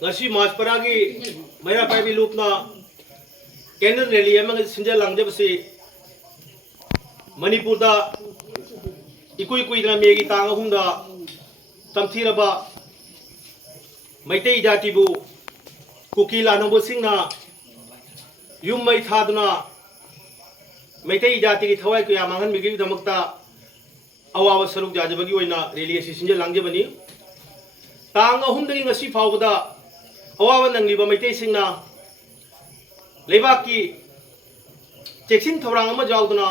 ngasi maspara gi maya pai bi lupna candle rally amang sinjal langde basi Manipur da ikui dana megi tang ahumda tamthiraba maitei jati bu kuki lanabo singna yum mai thaduna maitei jati gi thawai kuya mangan migi damakta awawa saruk jajabagi oina rally asi sinjal langje bani tang ahumdagi ngasi fawda awawa nangliba maitei singna leibaki cheksin thorang ama jawduna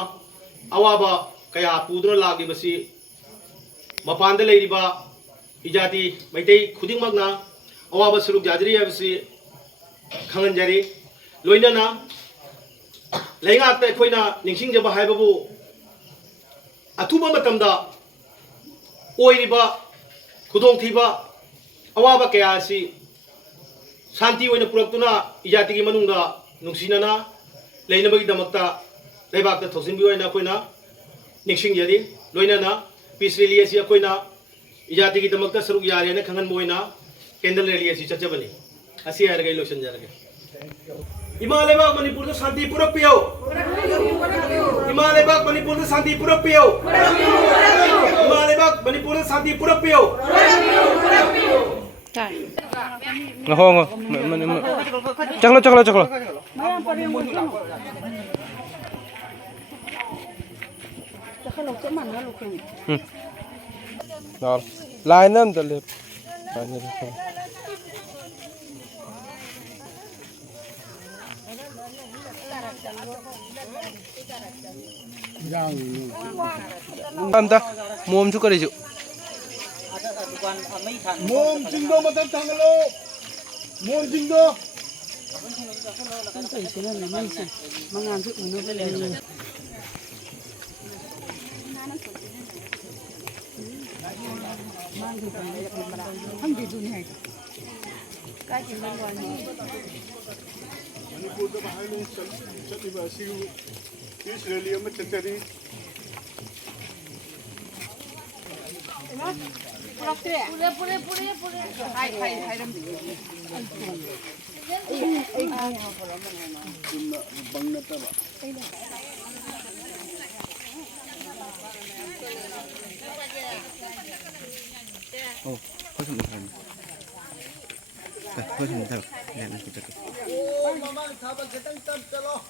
awaba kaya puduna lagi basi mapanda leiriba ijati maitei khudingmakna awaba saruk jajri habsi khanganjari loinana leingakta khoina ningsingjaba haibabu athuba matamda oiriba khudongthiba awaba kaya si shanti oina puraktuna ijati gi manungda nungsinana leinabagi damakta leibakta thosinbi oina khoina ningsingjari loinana peace rally asi akoina ijati gi damakta saruk yare na khangan moina candle rally asi chachabani asi hargai lotion jarage Himalaya bag Manipur da shanti purak piyo Himalaya bag Manipur da shanti purak piyo Himalaya bag Manipur da shanti purak piyo Ngahong caklo rồi lại năm tờ liệp anh ta mua chút cái gì Mom jingdo matan tangalo. Mom jingdo. Manipur da bahai long chatiba siu peace rally ama chachari oh kau cuma kan kau cuma tahu lihat nanti cakap mama sabar ketang tam chalo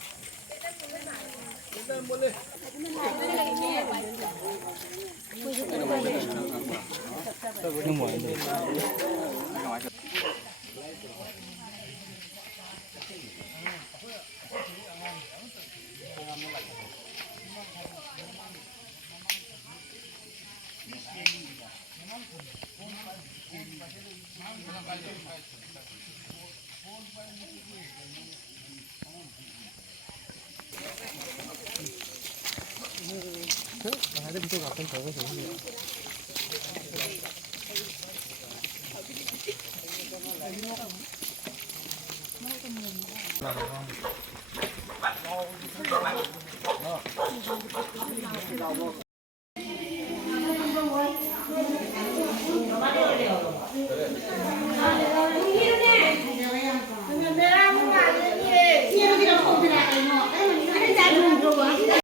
kita boleh nhưng mà